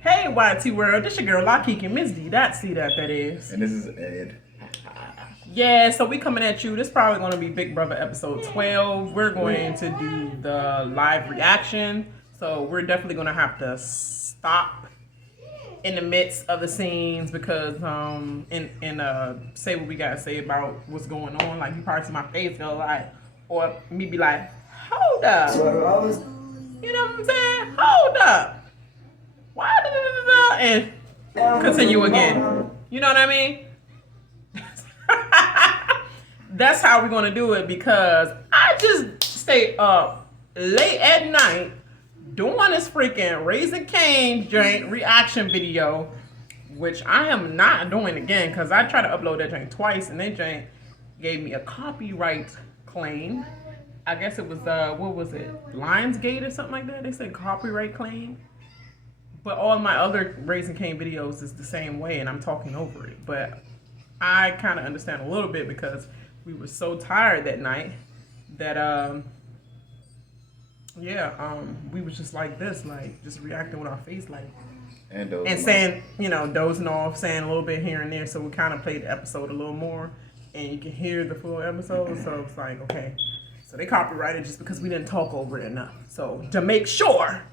Hey YT World, this your girl Lockheed and Miss D. That is. And this is Ed. Yeah, so we coming at you. This is probably going to be Big Brother episode 12. We're going to do the live reaction. So we're definitely going to have to stop in the midst of the scenes because and say what we got to say about what's going on. Like you probably see my face go like, or me be like, hold up. You know what I'm saying? Hold up. Why? And continue again. You know what I mean? That's how we're gonna do it because I just stay up late at night doing this freaking Raising Cane joint reaction video, which I am not doing again because I tried to upload that joint twice and that joint gave me a copyright claim. I guess it was what was it, Lionsgate or something like that? They said copyright claim. But all my other Raising Cane videos is the same way and I'm talking over it. But I kind of understand a little bit because we were so tired that night that we was just like this, like just reacting with our face like and saying, you know, dozing off, saying a little bit here and there. So we kind of played the episode a little more and you can hear the full episode. So it's like, okay, so they copyrighted just because we didn't talk over it enough. So to make sure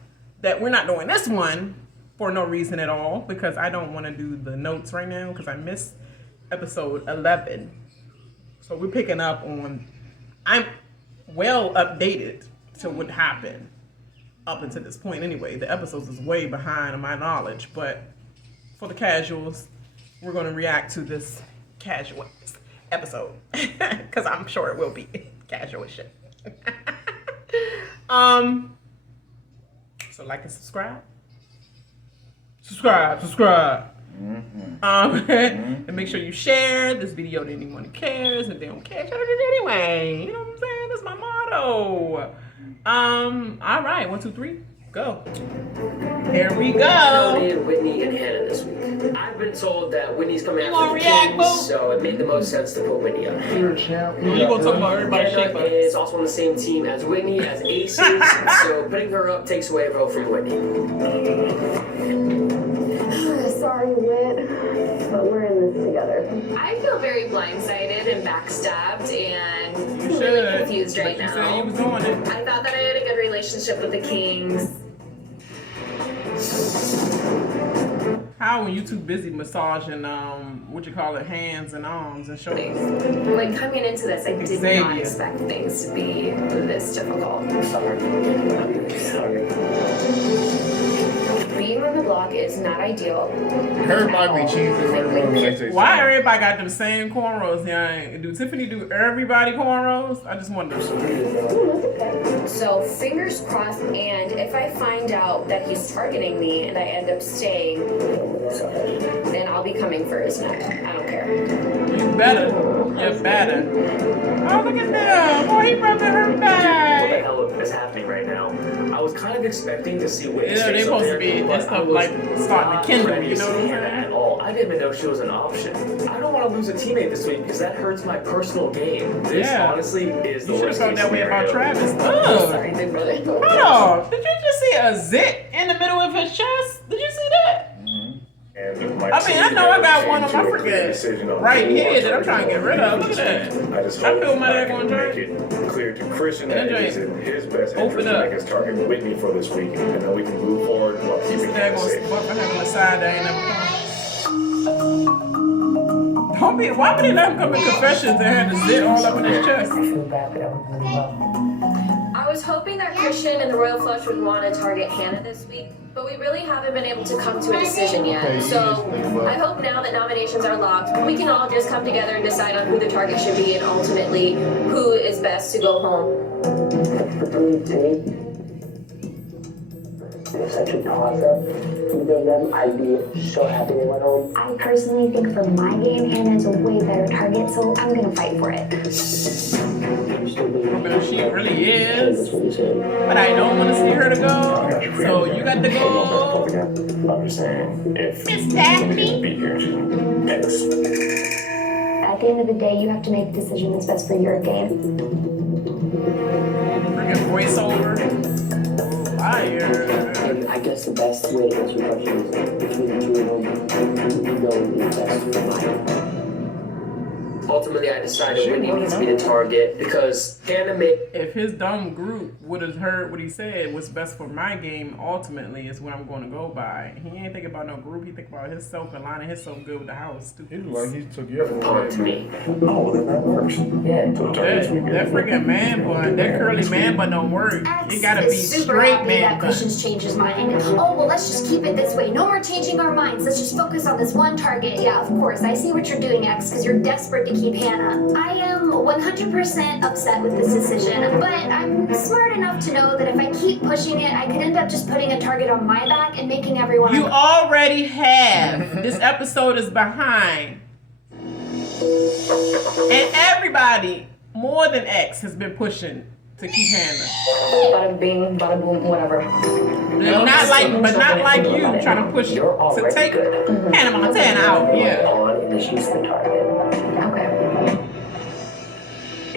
that we're not doing this one for no reason at all, because I don't want to do the notes right now because I missed episode 11. So we're picking up on, I'm well updated to what happened up until this point anyway. The episodes is way behind on my knowledge, but for the casuals, we're going to react to this casual episode because I'm sure it will be casual as shit. So like and subscribe. Subscribe. And make sure you share this video to anyone who cares. If they don't care, share it anyway. You know what I'm saying? That's my motto. All right, 1, 2, 3, go. Here we go. I nominated Whitney and Hannah this week. I've been told that Whitney's coming after the Kings, so it made the most sense to put Whitney on. You gonna talk about everybody's shape up. Is also on the same team as Whitney as Aces, so putting her up takes away a vote from Whitney. Sorry, Whit, but we're in this together. I feel very blindsided and backstabbed and You really should. confused right Like you now. said, you was doing it. I thought that I had a good relationship with the Kings. How when you too busy massaging what you call it, hands and arms and shoulders? Like coming into this, I did Xavier. not expect things to be this difficult. Being on the block is not ideal. Everybody be cheesy. Why everybody got them same cornrows? Yeah, do Tiffany do everybody cornrows? I just wonder. So fingers crossed, and if I find out that he's targeting me and I end up staying, then I'll be coming for his neck. I don't care. You better. You better. Oh, look at them. Oh, he rubbing her What the back. hell is happening right now? I was kind of expecting to see Whitney's Yeah, they face up supposed to there, be but this I stuff was like starting not to kindle, ready you to know what see I'm Hannah saying? at all. I didn't even know she was an option. I don't want to lose a teammate this week because that hurts my personal game. This honestly is the You should have worst felt case that way about scenario. Travis. Ugh. Sorry, big brother. Hold on. Did you just see a zit in the middle of his chest? Did you see that? I mean, I know I got one on my freaking right here that I'm trying to get rid of. Look at that. I feel my leg on make it clear to Christian that it is in his best interest to make us target Whitney for this week, and then we can move forward while keeping Hannah safe. Having a side that ain't never come. Don't be. Why would they let him come in confessions and have the zit all up in his chest? I was hoping that Christian and the Royal Flush would want to target Hannah this week, but we really haven't been able to come to a decision yet. So I hope now that nominations are locked, we can all just come together and decide on who the target should be and ultimately who is best to go home. If such a toss-up, either of them, I'd be so happy they went home. I personally think for my game, Hannah's a way better target, so I'm gonna fight for it. Well, she really is, but I don't want to see her to go. So you got to go. I'm just saying, if Miss Daphne? be here, thanks. At the end of the day, you have to make a decision that's best for your game. Freaking voiceover guess the best way to answer your question is between the two of them, you know is best for my. Ultimately, I decided Whitney needs to be the target because Hannah made. If his dumb group would have heard what he said, what's best for my game ultimately is what I'm going to go by. He ain't thinking about no group. He think about himself and lining himself good with the house. He was like he took you up On to me. Oh, then that works. Yeah. That freaking man bun, that curly man bun don't work. You gotta be straight man bun. Christian's changed his mind. Oh, well, let's just keep it this way. No more changing our minds. Let's just focus on this one target. Yeah, of course. I see what you're doing, X, because you're desperate to keep Hannah. I am 100% upset with this decision, but I'm smart enough to know that if I keep pushing it, I could end up just putting a target on my back and making everyone. You already have. This episode is behind. And everybody, more than X, has been pushing to keep Hannah. Bada bing, bada boom, whatever. But not like you trying to push to take Hannah Montana out. Yeah. On and she's the target. Okay.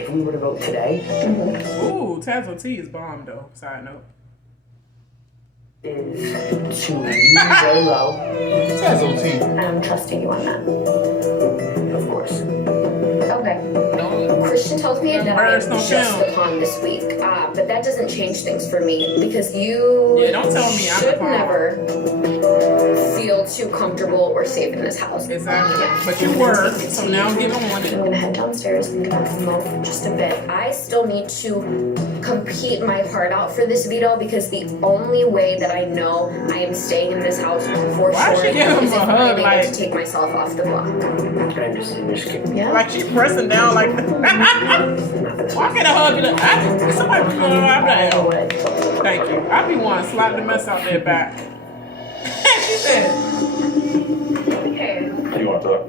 If we were to vote today, Ooh, Tazzle T is bomb though. Side note. is to you very low. Tazzle T. I'm trusting you on that. Of course. Okay. Christian tells me that I am Birds don't just count. the pawn this week, but that doesn't change things for me because you Yeah, don't tell me I'm the should pawn. never feel too comfortable or safe in this house. Exactly. But you were, so now get on I'm it. gonna head downstairs and smoke just a bit. I still need to compete my heart out for this veto because the only way that I know I am staying in this house for Why sure she give him is a if hug, I'm able like- to take myself off the block. I'm just kidding. Yeah. Like she pressing down like why can't I hug you? Like, somebody be going I'm like, oh, thank you. I be one slap the mess out their back. She said, Hey. You want to talk?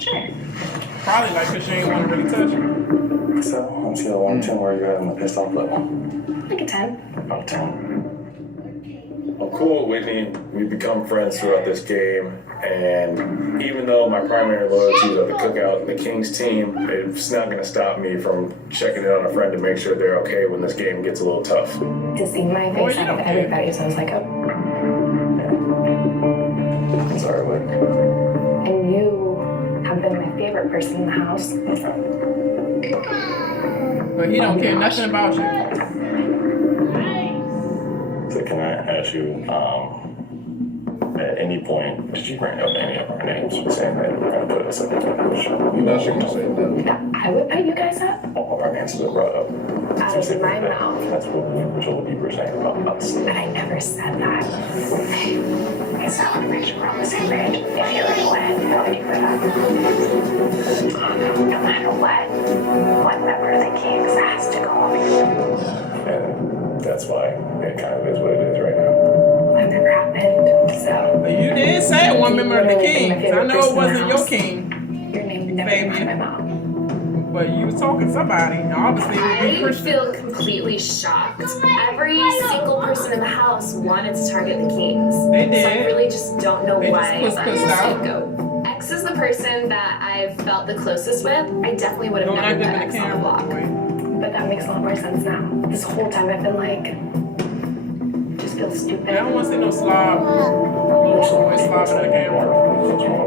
Sure. probably like because she ain't want to really touch you. So, on a scale of 1 to 10, where are you at on the pissed off level? Like a 10. About 10. I'm cool with Whitney. We've become friends throughout this game, and even though my primary loyalties are the cookout and the Kings team, it's not going to stop me from checking in on a friend to make sure they're okay when this game gets a little tough. To see my Boy, face you out don't of care. everybody, so I was like, oh. I'm sorry, Whitney. And you have been my favorite person in the house. But he don't care nothing about you. So can I ask you, at any point, did you bring up any of our names saying that we're going to put us up in the push? You know she gonna say that. That I would put you guys up All of our names have been brought up. out of my mouth. That's what you were saying about us. But I never said that. I just want to make sure we're on the same page. If you really win, how would you put up? No matter what member of the Kings has to go on. And that's why it kind of is what it is right now. That never happened, so But you did say one member of the Kings. I know it wasn't your king, your name would never come out of my mouth. but you was talking to somebody. And obviously, it would be I Christian. feel completely shocked. Every single person in the house wanted to target the Kings. They So I did. really just don't know They just why pussed I'm out. scapegoat. X is the person that I've felt the closest with. I definitely would have Don't never act put up in X the on the camera, block. boy. But that makes a lot more sense now. This whole time I've been like, just feel stupid. I don't want to see no slob. Little boy slobbing in the camera.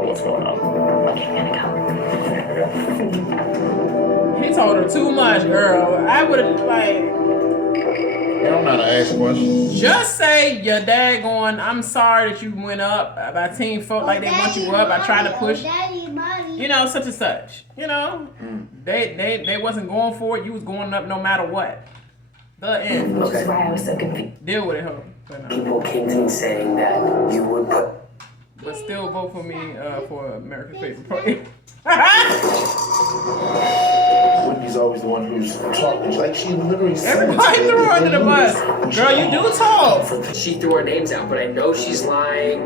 What's going on? Okay, I'm gonna go. He told her too much, girl. I would have, like, You don't know how to ask questions. just say your dad going, I'm sorry that you went up. My team felt like they want you up. I tried to push, you know, such and such. You know, they wasn't going for it. You was going up no matter what. The end. Which is why I was so confused. Deal with it, ho. People came to me saying that you would put. But still vote for me for America's favorite player. Whitney's always the one who's talking. Like she literally said. Everybody threw her under the bus. Girl, you do talk. She threw our names out, but I know she's lying.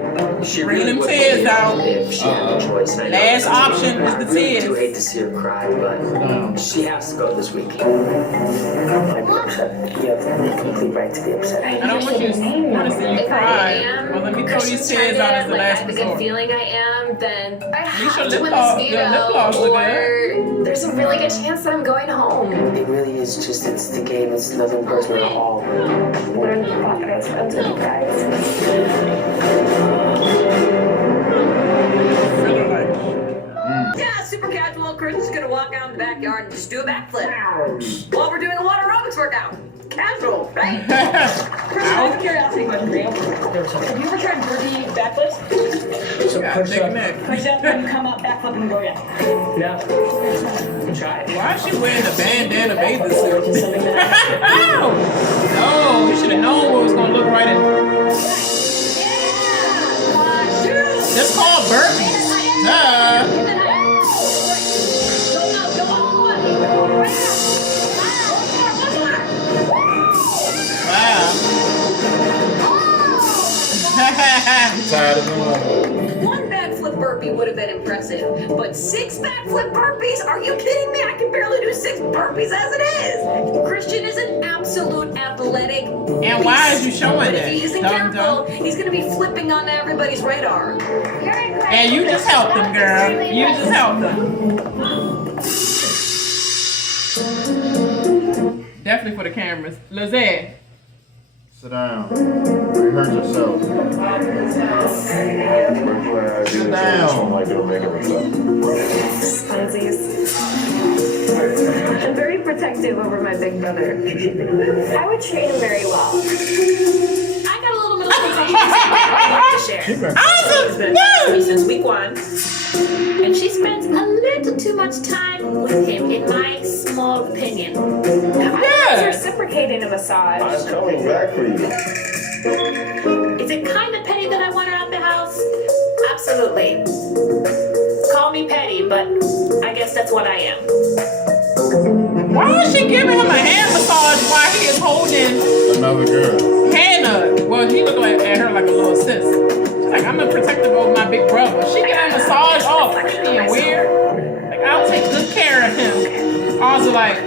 She Bring really them would tears believe out. if she had the choice. And I know Last that's- option is the I really tears. do hate to see her cry, but she has to go this week. I'm upset. You have complete right to be upset. I don't want you to want to see you If I cry. am Well, let me throw Christian's these tears out as target, the like I last have a good resort. feeling I am, then I At least have your to win lip this gloss look veto, good. or there's a really good chance that I'm going home. It really is just, it's the game. It's nothing personal at all. Learn to thought that I was friends with you guys. Yeah, super casual. Christian's gonna walk out in the backyard and just do a backflip while we're doing a water aerobics workout. Casual, right? Christian, I have a curiosity question for you. Have you ever tried burpee backflips? Push up and come up, backflip and go again. No. Try it. Why is she wearing a bandana bathing suit? Something that No, you should have known what was gonna look right in. That's called burpees. Duh. One backflip burpee would have been impressive, but 6 backflip burpees? Are you kidding me? I can barely do 6 burpees as it is. Christian is an absolute athletic. And why is you showing If that? he isn't careful, he's gonna be flipping on everybody's radar. And you just helped them, girl. You just helped them. Definitely for the cameras. Lizette. Sit down. Rehearse yourself. Sit down. Like it'll make it myself. Funsies. I'm very protective over my big brother. I would treat him very well. I got a little bit of information to share. Awesome! Since week 1, and she spends a little too much time with him, in my small opinion. I was reciprocating a massage. I'm coming back for you. Is it kind of petty that I want her out the house? Absolutely. Call me petty, but I guess that's what I am. Why is she giving him a hand massage while he is holding Another girl. Hannah? Well, he looked like, at her like a little sis. She's like, I'm a protective over my big brother. She getting a massage off. She's being weird. Like, I'll take good care of him. Also, like,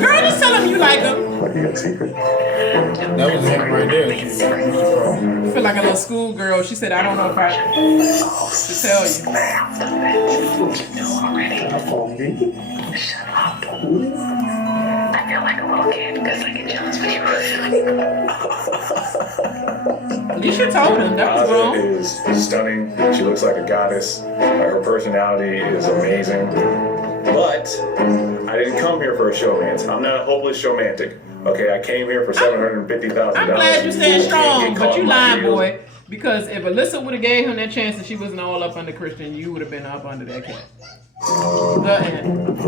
girl, just tell him you like him. That was him right there. I feel like a little schoolgirl. She said, I don't know if I should tell you. I feel like a little kid because I get jealous when you At least you told him. That was Azah wrong. is stunning. She looks like a goddess. Her personality is amazing. But I didn't come here for a showmance. I'm not a hopeless showmantic. Okay, I came here for $750,000. I'm glad you stand strong, but you lying, boy. Because if Alyssa would have gave him that chance and she wasn't all up under Christian, you would have been up under that cat. The end.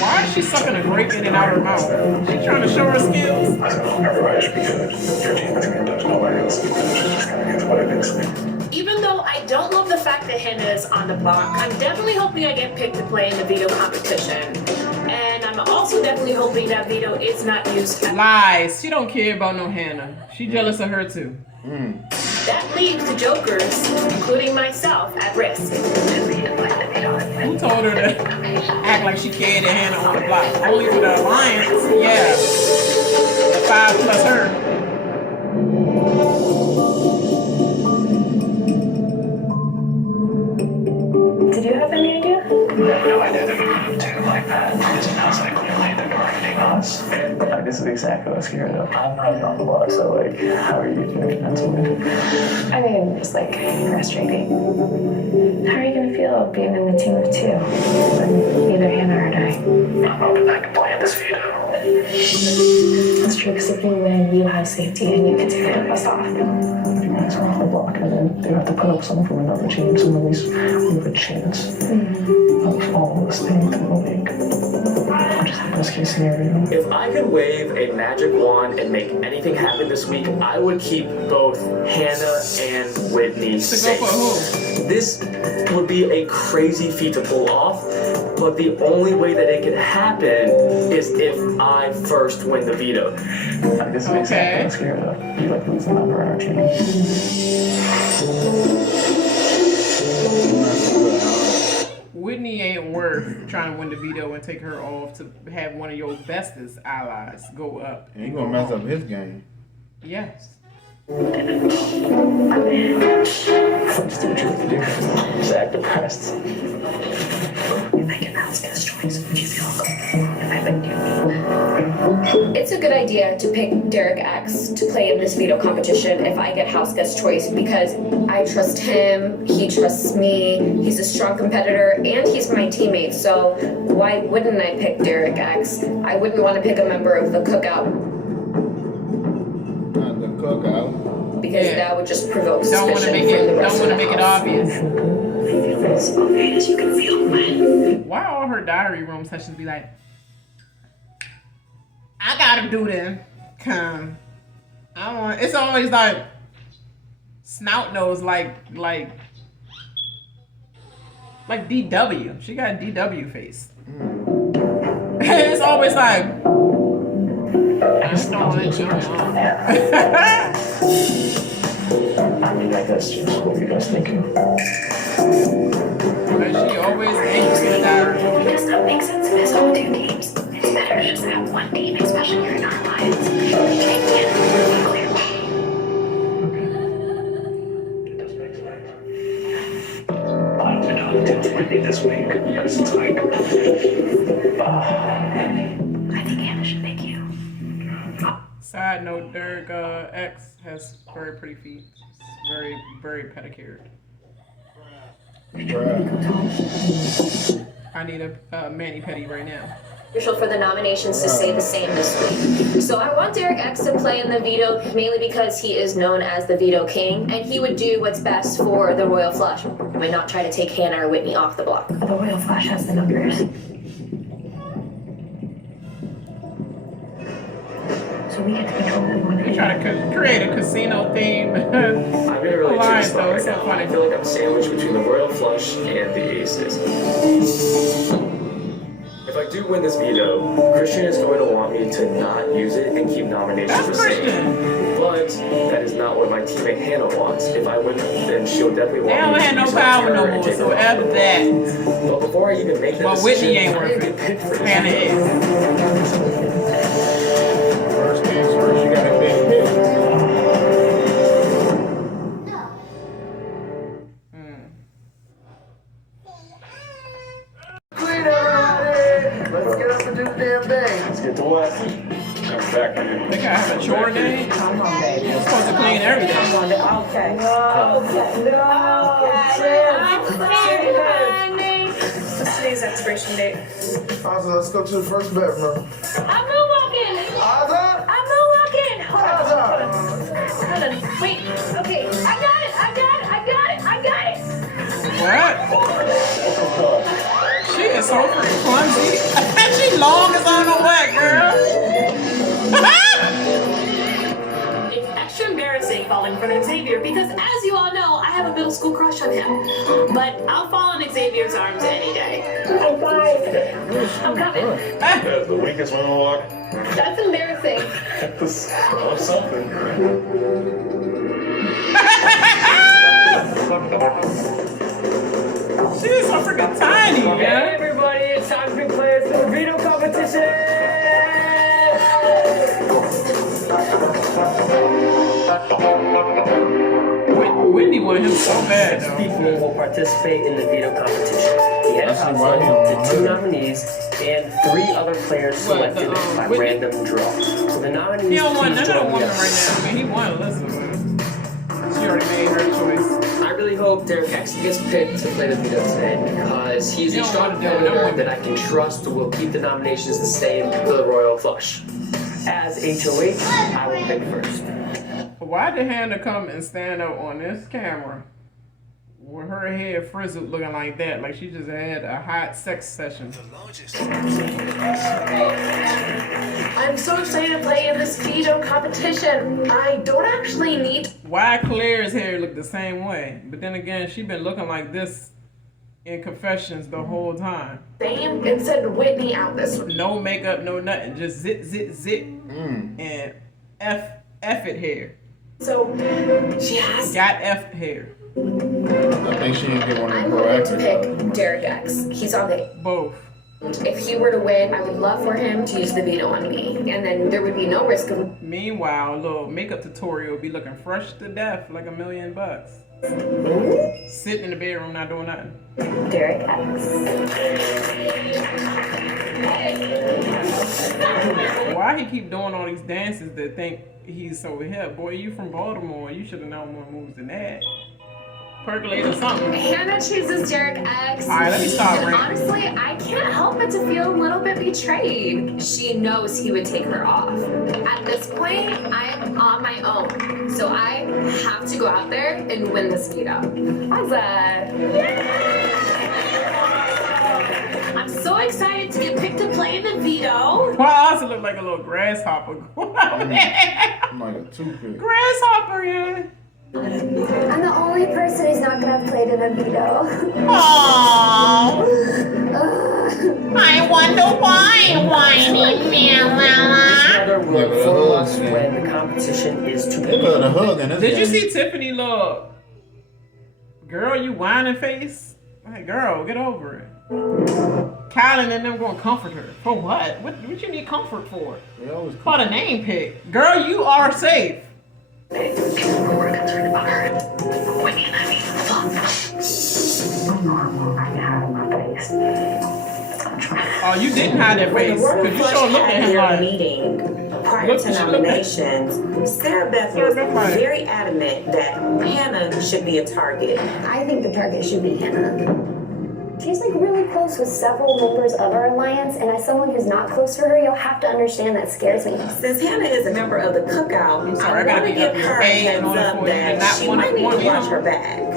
Why is she sucking a grape in and out of her mouth? She trying to show her skills? Everybody should be good. Your team is going to touch nobody else. It's just kind of is what it is. Even though I don't love the fact that Hannah is on the block, I'm definitely hoping I get picked to play in the veto competition. And I'm also definitely hoping that veto is not used as Lies. She don't care about no Hannah. She jealous of her too. that leaves the jokers, including myself, at risk. Who told her to act like she cared that Hannah on the block? Only for the alliance. Yeah. The 5 plus her. Did you have any idea? No idea they're going to do like that. It sounds like clearly they're targeting us. Like, this is exactly what I was scared of. I'm not on the block, so like, how are you doing mentally? I mean, just like frustrating. How are you gonna feel being in a team of 2? When neither Hannah or I? I'm hoping I can play in this veto. That's true, because if you win, you have safety and you can take one of us off. If you guys are off the block, and then they have to put up someone from another team, so at least we have a chance of all of us staying through the league. Just the best case scenario. If I could wave a magic wand and make anything happen this week, I would keep both Hannah and Whitney safe. To go for who? This would be a crazy feat to pull off, but the only way that it could happen is if I first win the veto. Like, this is exactly what I'm scared of. You like losing a member on our team. Whitney ain't worth trying to win the veto and take her off to have one of your bestest allies go up. And you gonna mess up his game. Yes. Let's do what you have to do. Just act depressed. If I can ask his choice, would you feel comfortable if I picked you? It's a good idea to pick Derek X to play in this veto competition if I get house guest choice because I trust him, he trusts me, he's a strong competitor, and he's my teammate, so why wouldn't I pick Derek X? I wouldn't want to pick a member of the cookout. Not the cookout. Because that would just provoke Don't want to suspicion make from the it. rest Don't of want to the make it house. obvious. I feel as okay as you can feel. Why all her diary room sessions be like, I gotta do them. Come. I don't want. It's always like snout nose, like DW. She got a DW face. It's always like. I just don't want to jump on. I mean, I guess just what were you guys thinking? But she always angry in diary. Because that makes sense if it's all two teams. It's better to just have one team, especially here in our alliance. Taking it really clearly. It does make sense. I don't know what to do with it this week because it's like, I think Hannah should pick you. Side note: Derek X has very pretty feet. She's very, very pedicured. I need a mani pedi right now. Crucial for the nominations to stay the same this week. So I want Derek X to play in the veto mainly because he is known as the veto king and he would do what's best for the royal flush and not try to take Hannah or Whitney off the block. The royal flush has the numbers. So we get to control who we want You try to create a casino theme. I'm in a really tricky Alliance, spot though. right It's so now. funny. I feel like I'm sandwiched between the royal flush and the aces. If I do win this veto, Christian is going to want me to not use it and keep nominations the same. But that is not what my teammate Hannah wants. If I win, then she'll definitely They want don't me to have no use power her no and more, take so her off F the that. block. But before I even make that Well, decision, Whitney ain't I worth need to it. pick for this. Hannah is. First things first, you gotta be fit. Let's get up and do the damn thing. Let's get to work. I'm back. They gotta have a chore day. Come on, baby. You're supposed to clean everything. Come on, okay. What's today's expiration date? Azah, let's go to the first bedroom. I'm moonwalking! Azah! I'm moonwalking! Hold on, Azah! hold on. Wait, okay. I got it! What? She is so freaking clumsy. She long as I don't know what, girl. It's extra embarrassing falling in front of Xavier because, as you all know, I have a middle school crush on him. But I'll fall in Xavier's arms any day. I'm coming. That's the weakest moonwalk. That's embarrassing. Oh, something. She is so freaking tiny, Hey man. everybody, it's time to pick players for the veto competition! Whitney wanted him so bad, 6 though. people will participate in the veto competition. The Azah, the 2 nominees, and 3 other players selected by Whitney? random draw. So the nominees He don't want choose none of the to women yes. right now. I mean, he won Alyssa, but she already made her choice. I really hope Derek X gets picked to play the veto today because he's You a don't strong want to do it, no competitor women. that I can trust will keep the nominations the same for the Royal Flush. As HoH, I will pick first. Why did Hannah come and stand up on this camera with her hair frizzled looking like that? Like she just had a hot sex session. I'm so excited to play in this veto competition. I don't actually need. Why Claire's hair looked the same way? But then again, she been looking like this in confessions the whole time. Same and send Whitney out this week. No makeup, no nothing. Just zit, zit, zit. And F it hair. So she has. Got F hair. I think she didn't get one of I'm the going to proactive. pick Derek X. He's on the. Both. If he were to win, I would love for him to use the veto on me, and then there would be no risk of. Meanwhile, a little makeup tutorial be looking fresh to death, like $1 million. Sitting in the bedroom, not doing nothing. Derek X. Why he keep doing all these dances that think he's so hip? Boy, you from Baltimore. You should have known more moves than that. Percolate or something. Hannah chooses Derek X. All right, let me stop. And honestly, I can't help but to feel a little bit betrayed. She knows he would take her off. At this point, I'm on my own. So I have to go out there and win this veto. Azah. I'm so excited to get picked to play in the veto. Well, I also look like a little grasshopper. I'm like a toothpick. Grasshopper, yeah. I'm the only person who's not gonna have played in a veto. Aww. I wonder why, whiny Mama. Heather will inform us when the competition is to begin. Did you see Tiffany look? Girl, you whining face? Hey, girl, get over it. Kyland and them gonna comfort her. For what? What you need comfort for? For the name pick. Girl, you are safe. People were concerned about her. Whitney and I mean, fuck. I know I'm wrong. I can hide in my face. I'm trying. Oh, you didn't hide that face. Because you sure looked at him like. Meeting prior to nominations, Sarah Beth was very adamant that Hannah should be a target. I think the target should be Hannah. She's like really close with several members of our alliance, and as someone who's not close to her, you'll have to understand that scares me. Since Hannah is a member of the cookout, I want to give her a heads up that she might need to watch her back.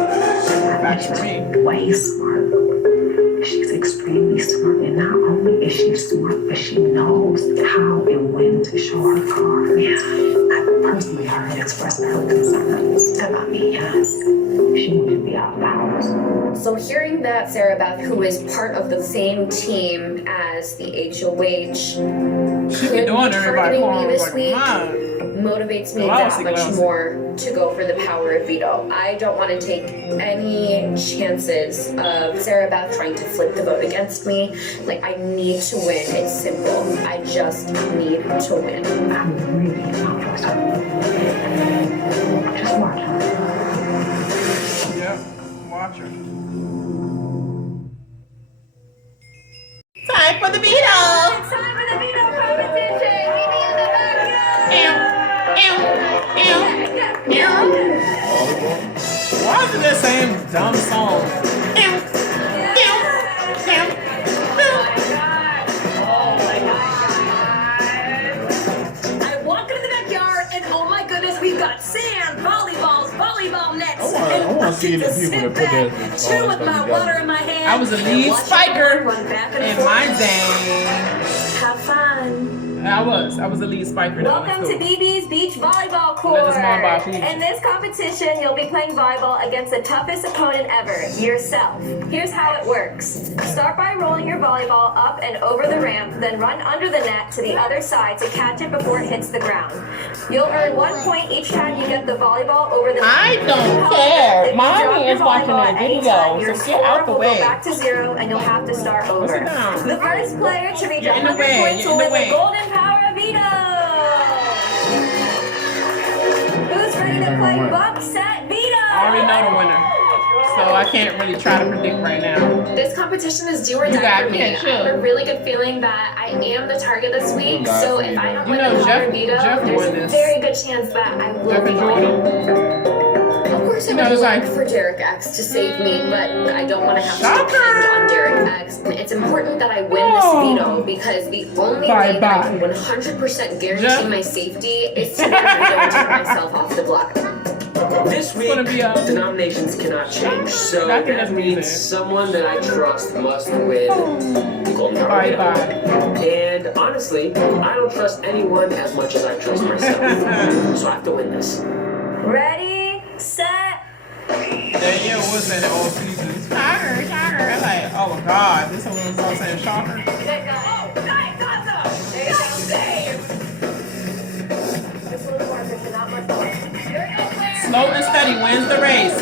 She's way smart. She's extremely smart, and not only is she smart, but she knows how and when to show her cards. I personally heard her express her concerns about me, yes. She wanted to be out of the house. So hearing that Sarah Beth, who is part of the same team as the HoH, could be targeting me this week, motivates me that much more to go for the power of veto. I don't want to take any chances of Sarah Beth trying to flip the vote against me. Like, I need to win. It's simple. I just need to win. I'm really not frustrated. Just watch her. Watch her. Time for the veto. It's time for the veto competition. Meet me in the Why is it the same dumb song? I walk into the backyard and oh my goodness, we've got sand, volleyballs, volleyball nets. I want to see the people that put that Chill with my water in my hand. I was a lead spiker in my day. Have fun. I was a lead spiker. Welcome to BB's Beach Volleyball Court. In this competition, you'll be playing volleyball against the toughest opponent ever, yourself. Here's how it works. Start by rolling your volleyball up and over the ramp, then run under the net to the other side to catch it before it hits the ground. You'll earn 1 point each time you get the volleyball over the net. I don't care. Mommy is watching a video, so get out the way. Go back to 0 and you'll have to start over. The first player to reach 100 points will win the golden Power of Veto. Who's ready to play Buck Set Veto? I already know the winner, so I can't really try to predict right now. This competition is do or die for me. I have a really good feeling that I am the target this week, so if I don't win the Power of Veto, there's a very good chance that I will be winning. Of course, I would like for Derek X to save me, but I don't want to have to depend on Derek X. It's important that I win this veto because the only way that I can 100% guarantee my safety is to win the veto and take myself off the block. This week, the nominations cannot change, so that means someone that I trust must win the Golden Power Veto. And honestly, I don't trust anyone as much as I trust myself, so I have to win this. Ready, set. Yeah, what was that old season? Shocker. I'm like, oh God, this one was all saying shocker. Slow and steady wins the race.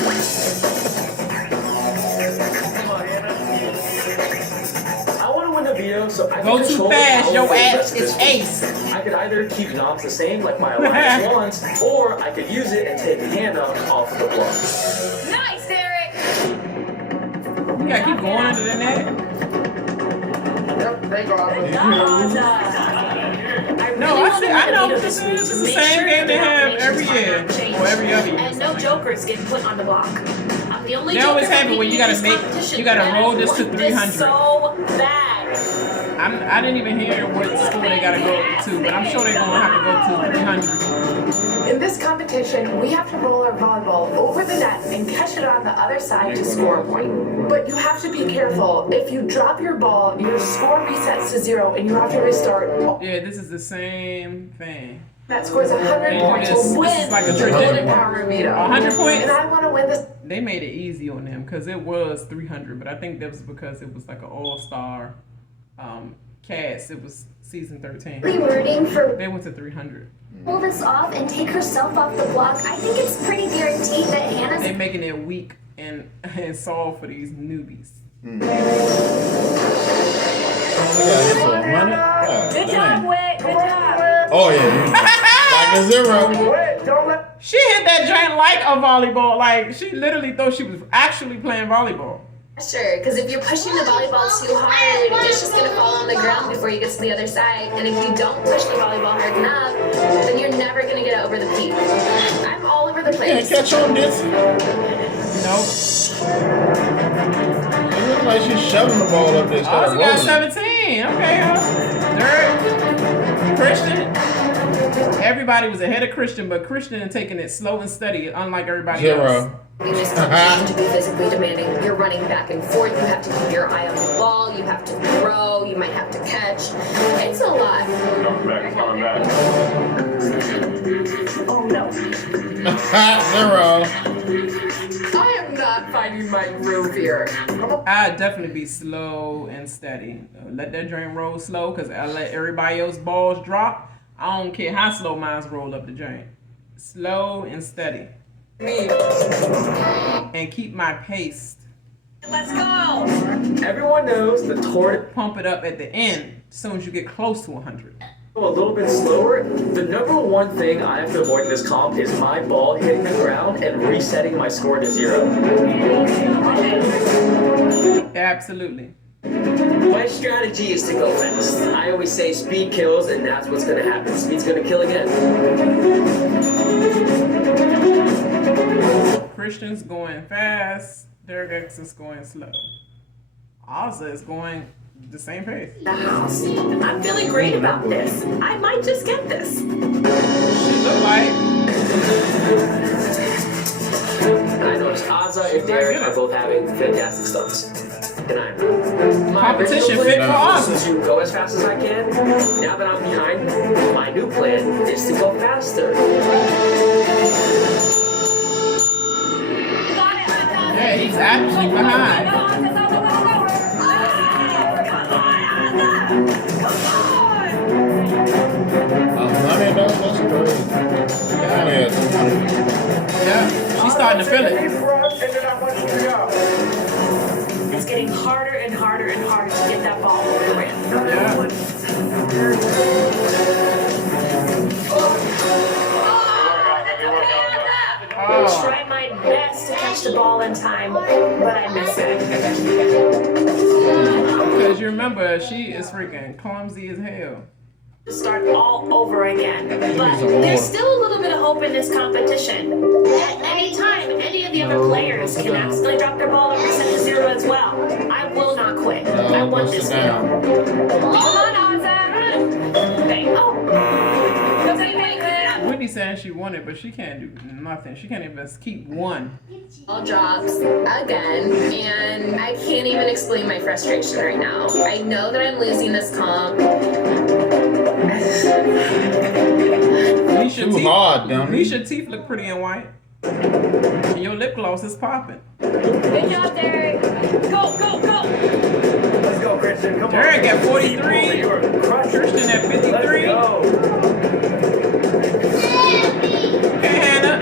I want to win the veto, so I Go can too control fast, how your the ass rest is ace. I could either keep noms the same, like my alliance wants, or I could use it and take Hannah off the block. Nice, Derek. You gotta keep going under the net. Yep, they go off. No, I know. This is the same game they have every year or every other year. And no jokers get put on the block. I'm the only They always have it where you gotta roll this to 300. So bad. I didn't even hear what score they gotta go to, but I'm sure they're gonna have to go to 300. In this competition, we have to roll our volleyball over the net and catch it on the other side to score a point. But you have to be careful. If you drop your ball, your score resets to 0 and you have to restart. Yeah, this is the same thing. That scores 100 points will win This is like a the tradition. Power of Veto. 100 points? And I want to win this. They made it easy on them because it was 300, but I think that was because it was like an all-star cast. It was season 13. Really rooting for They went to 300. pull this off and take herself off the block. I think it's pretty guaranteed that Hannah's They're making it weak and soft for these newbies. Good job, Whit. Good job. Oh yeah. Back to 0. She hit that joint like a volleyball. Like, she literally thought she was actually playing volleyball. Sure, because if you're pushing the volleyball too hard, it's just gonna fall on the ground before you get to the other side. And if you don't push the volleyball hard enough, then you're never gonna get it over the peak. I'm all over the place. Can't catch on this. Nope. It looks like she's shoving the ball up there. Awesome got 17. Okay, Third. Christian. Everybody was ahead of Christian, but Christian is taking it slow and steady, unlike everybody else. You just continue to be physically demanding. You're running back and forth. You have to keep your eye on the ball. You have to throw. You might have to catch. It's a lot. Coming back. Oh no. 0. I am not finding my groove here. I'd definitely be slow and steady. Let that drain roll slow, because I let everybody else balls drop. I don't care how slow mine's roll up the drain. Slow and steady. And keep my pace. Let's go. Everyone knows the torque. Pump it up at the end as soon as you get close to 100. A little bit slower. The number one thing I have to avoid in this comp is my ball hitting the ground and resetting my score to 0. Absolutely. My strategy is to go fast. I always say speed kills, and that's what's going to happen. Speed's going to kill again. Christian's going fast. Derek X is going slow. Azah is going the same pace. The house. I'm feeling great about this. I might just get this. She look like. I noticed Azah and Derek are both having fantastic stunts. And I'm my Competition original fit plan for was Azah. to go as fast as I can. Now that I'm behind, my new plan is to go faster. Yeah, he's actually behind. Yeah, she's starting to feel it. It's getting harder and harder and harder to get that ball over the rim. I try my best to catch the ball in time, but I miss it. Because you remember, she is freaking clumsy as hell. Start all over again. But there's still a little bit of hope in this competition. At any time, any of the other players can accidentally drop their ball and reset to 0 as well. I will not quit. I want this now. Come on, Azah! Okay. Oh! Whitney saying she won it, but she can't do nothing. She can't even keep one. All drops again, and I can't even explain my frustration right now. I know that I'm losing this comp. Nisha's teeth look pretty and white. And your lip gloss is popping. Good job, Derek. Go, go, go! Let's go, Christian. Come on. Derek at 43. Christian at 53. Let's go. Hey, Hannah.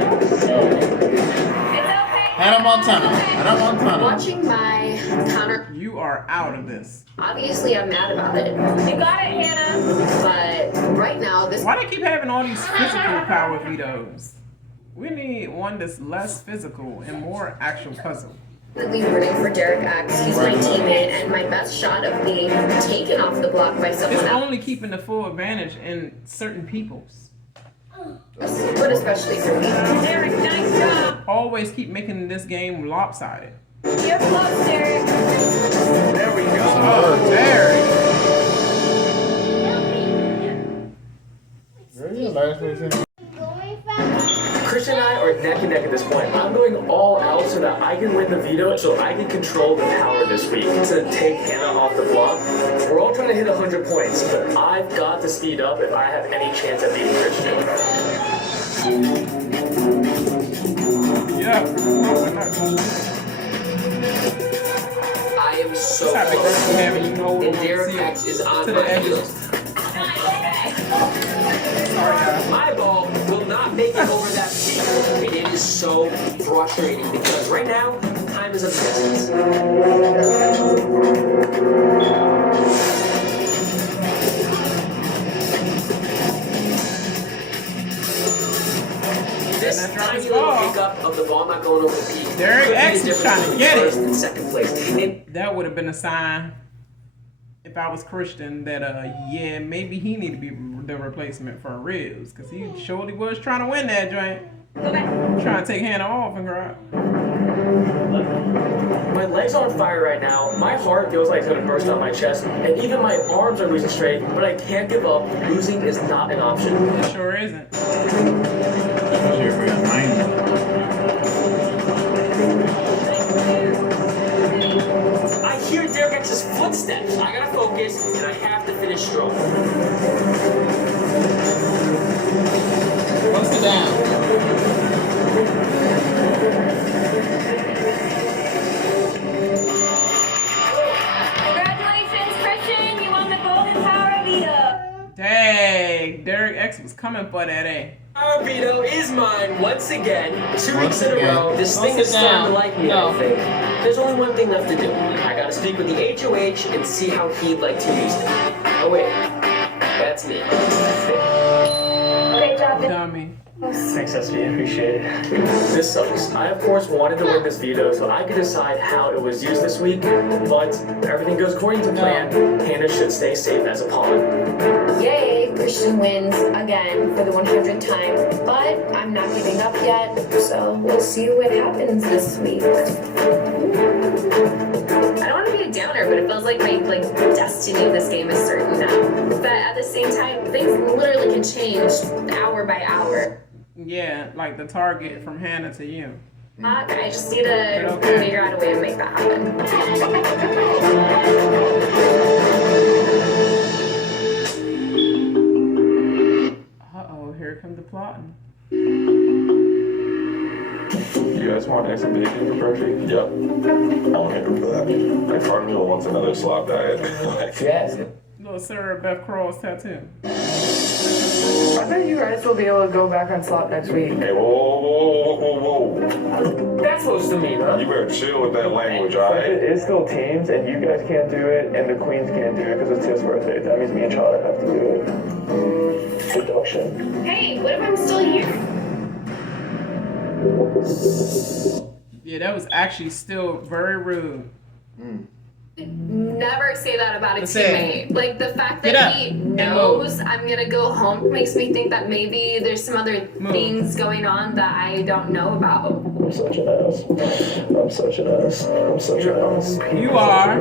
Hannah Montana. Watching my counter. You are out of this. Obviously, I'm mad about it. You got it, Hannah. But right now, this. Why do they keep having all these physical power vetoes? We need one that's less physical and more actual puzzle. Really rooting for Derek X. He's my teammate and my best shot of being taken off the block by someone It's else. only keeping the full advantage in certain people's. But especially for me. Derek, nice job. Always keep making this game lopsided. You're close, Derek. There we go. Oh, Derek. Christian and I are neck and neck at this point. I'm going all out so that I can win the veto, so I can control the power this week to take Hannah off the block. We're all trying to hit 100 points, but I've got to speed up if I have any chance at beating Christian. Yeah. I am so close. And Derek X is on my heels. My ball will not make it over that peak. And it is so frustrating because right now, time is of the essence. This tiny little hiccup of the ball not going over the peak. Derek X is trying to get it. First and second place. That would have been a sign if I was Christian that yeah, maybe he need to be the replacement for Rehfuss, because he surely was trying to win that joint. Trying to take Hannah off and her. My legs are on fire right now. My heart feels like it's gonna burst out my chest, and even my arms are losing straight, but I can't give up. Losing is not an option. It sure isn't. I hear Derek X's footsteps. I gotta focus, and I have to finish strong. Bust it down. Congratulations, Christian. You won the Golden Power Veto. Dang, Derek X was coming for that, eh? Power Veto is mine once again. 2 weeks in a row. This thing is starting to like me, I think. There's only one thing left to do. I gotta speak with the HoH and see how he'd like to use it. Oh wait, that's me. Great job. Dummy. Thanks, SV. Appreciate it. This sucks. I, of course, wanted to win this veto so I could decide how it was used this week, but if everything goes according to plan, Hannah should stay safe as a pawn. Yay, Christian wins again for the 100th time, but I'm not giving up yet, so we'll see what happens this week. I don't want to be a downer, but it feels like my destiny of this game is certain now. But at the same time, things literally can change hour by hour. Yeah, like the target from Hannah to you. I just need to figure out a way to make that happen. Uh-oh, here comes the plotting. You guys want eggs and bacon for Frenchie? Yep. I'm here for that. My partner wants another slop diet. Yes. Little Sarah Beth Crow's tattoo. I bet you guys will be able to go back on slot next week. Hey, whoa. That's close to me, huh? You better chill with that language, alright? It's still teams, and you guys can't do it, and the queens can't do it because it's his birthday. That means me and Chaddha have to do it. Deduction. Hey, what if I'm still here? Yeah, that was actually still very rude. Never say that about a That's it. teammate. Like the fact that he knows I'm gonna go home makes me think that maybe there's some other things going on that I don't know about. I'm such an ass. I'm such an ass. I'm such an ass. You are.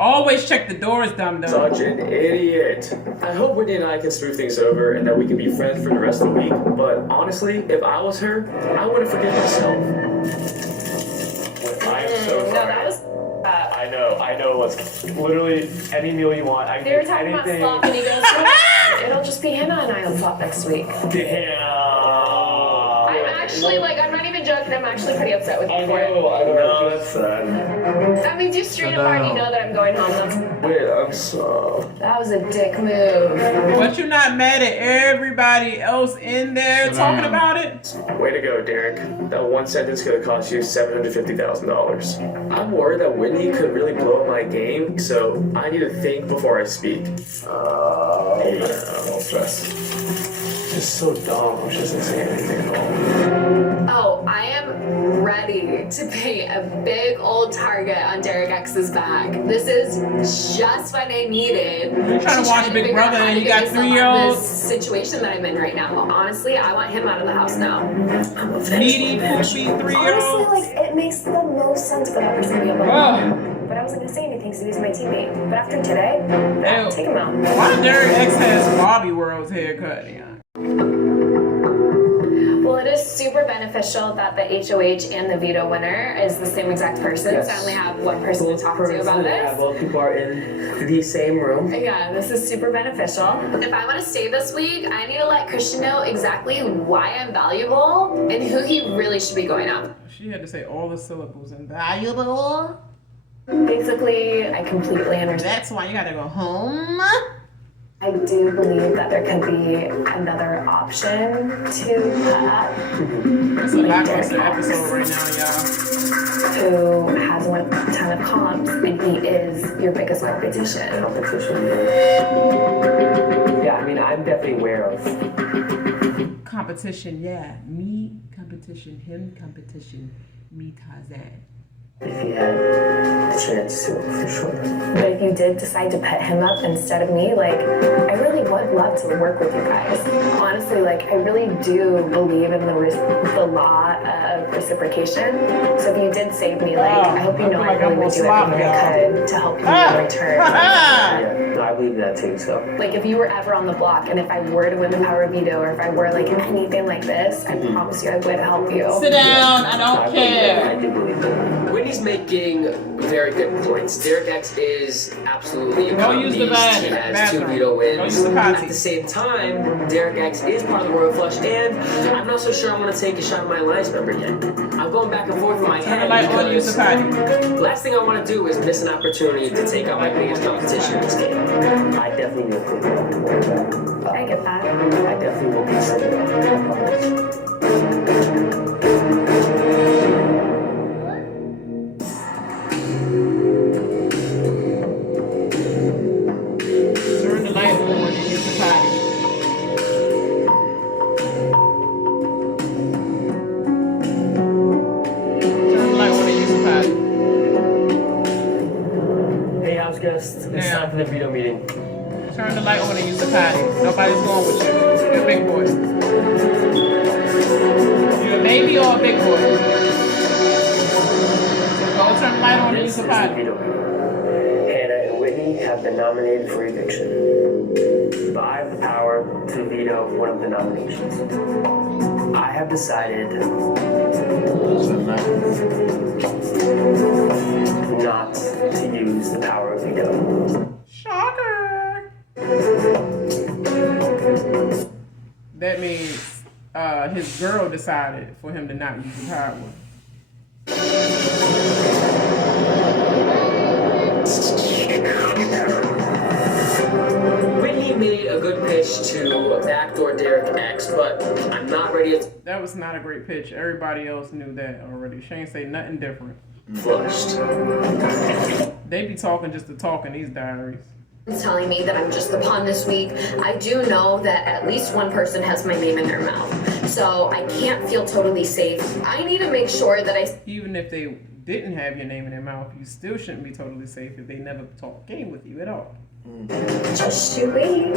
Always check the doors, dum dum. Such an idiot. I hope Whitney and I can smooth things over and that we can be friends for the rest of the week, but honestly, if I was her, I wouldn't forgive myself. I'm so sorry. No, that was. I know. Let's literally any meal you want. I They were can talking anything. about slop, and he goes, "It'll just be Hannah and I on slop next week." Damn. I'm actually I'm not even joking. I'm actually pretty upset with you I for it. know. No, that's sad. That means you straight up already know that I'm going home. Wait, I'm so. That was a dick move. But you're not mad at everybody else in there talking about it? Way to go, Derek. That one sentence could have cost you $750,000. I'm worried that Whitney could really blow up my game, so I need to think before I speak. No stress. Just so dumb. She doesn't say anything at all. Oh, I am ready to pay a big old target on Derek X's back. This is just what I needed. You're trying to watch Big Brother and you got 3-year-olds. This situation that I'm in right now. Honestly, I want him out of the house now. I'm a Needy, poopy 3-year-olds. Honestly, like, it makes the most sense for that person to be able to. But I wasn't gonna say anything because he was my teammate. But after today, I'll take him out. Why Derek X has Bobby World's haircut? Yeah. Well, it is super beneficial that the HoH and the veto winner is the same exact person. Yes. So I only have one person to talk to about this. Both people are in the same room. Yeah, this is super beneficial. If I want to stay this week, I need to let Christian know exactly why I'm valuable and who he really should be going out. She had to say all the syllables and valuable. Basically, I completely understand. That's why you gotta go home. I do believe that there could be another option to that. It's a lackluster episode right now, y'all. Who has won a ton of comps, and he is your biggest competition. Yeah, I mean, I'm definitely aware of. Competition, yeah. Me, competition. Him, competition. Me, Tarzan. If he had the chance to, for sure. But if you did decide to put him up instead of me, like, I really would love to work with you guys. Honestly, like, I really do believe in the law of reciprocation. So if you did save me, like, I hope you know I really would do everything I could to help you in return. Yeah, no, I believe that too, so. Like, if you were ever on the block, and if I were to win the Power of Veto, or if I were, like, anything like this, I promise you I would help you. Sit down, I don't care. I do believe that. Whitney's making very good points. Derek X is absolutely a beast. He has 2 veto wins. At the same time, Derek X is part of the Royal Flush, and I'm not so sure I'm going to take a shot at my alliance member yet. I'm going back and forth in my head because the last thing I want to do is miss an opportunity to take out my biggest competition in this game. I definitely will put that to work. I get that. I definitely will consider that. Turn the light on when you use the potty. Turn the light on when you use the potty. Hey, house guests, it's time for the veto meeting. Turn the light on and use the potty. Nobody's going with you. You're a big boy. You a baby or a big boy? Go turn the light on and use the potty. Hannah and Whitney have been nominated for eviction. But I have the power to veto one of the nominations. I have decided not to use the power of veto. Shocker! That means his girl decided for him to not use the power. Whitney made a good pitch to backdoor Derek X, but I'm not ready to. That was not a great pitch. Everybody else knew that already. She ain't say nothing different. Flushed. They be talking just to talk in these diaries. Telling me that I'm just the pawn this week. I do know that at least one person has my name in their mouth. So I can't feel totally safe. I need to make sure that Even if they didn't have your name in their mouth, you still shouldn't be totally safe if they never talk game with you at all. Just you wait.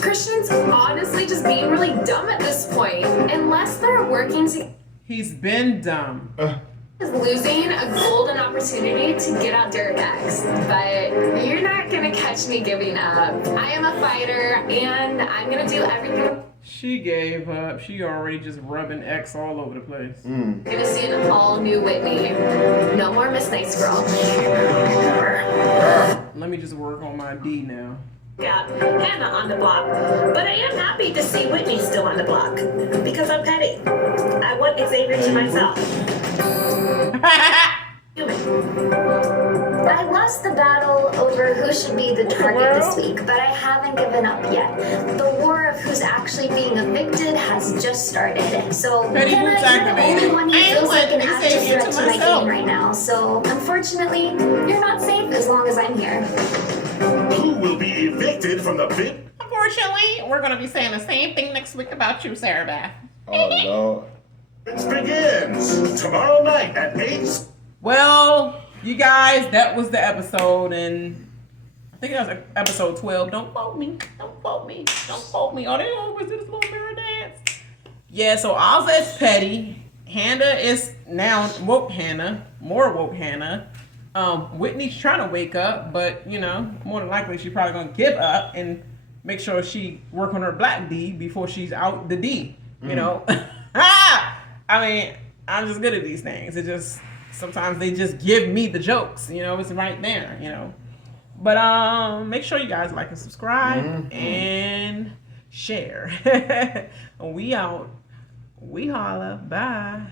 Christian's honestly just being really dumb at this point. Unless they're working together. He's been dumb. Is losing a golden opportunity to get out Derek X. But you're not gonna catch me giving up. I am a fighter and I'm gonna do everything. She gave up. She already just rubbing X all over the place. I'm gonna see an all new Whitney. No more Miss Nice Girl. Let me just work on my D now. got Hannah on the block, but I am happy to see Whitney still on the block because I'm petty. I want Xavier to myself. I lost the battle over who should be the target this week, but I haven't given up yet. The war of who's actually being evicted has just started. So, Hannah, you're the only one who feels like an active threat to my game right now. So, unfortunately, you're not safe as long as I'm here. Who will be evicted from the pit? Unfortunately, we're going to be saying the same thing next week about you, Sarah Beth. Oh, no. It begins tomorrow night at 8. Well, you guys, that was the episode, and I think that was episode 12. Don't quote me. Don't quote me. Don't quote me. Oh, they always do this little mirror dance. Yeah, so Azah is petty. Hannah is now woke Hannah. More woke Hannah. Whitney's trying to wake up, but, you know, more than likely she's probably going to give up and make sure she work on her black D before she's out the D, you know. I mean, I'm just good at these things. It just, sometimes they just give me the jokes, you know, it's right there, you know. But make sure you guys like and subscribe and share. We out. We holla. Bye.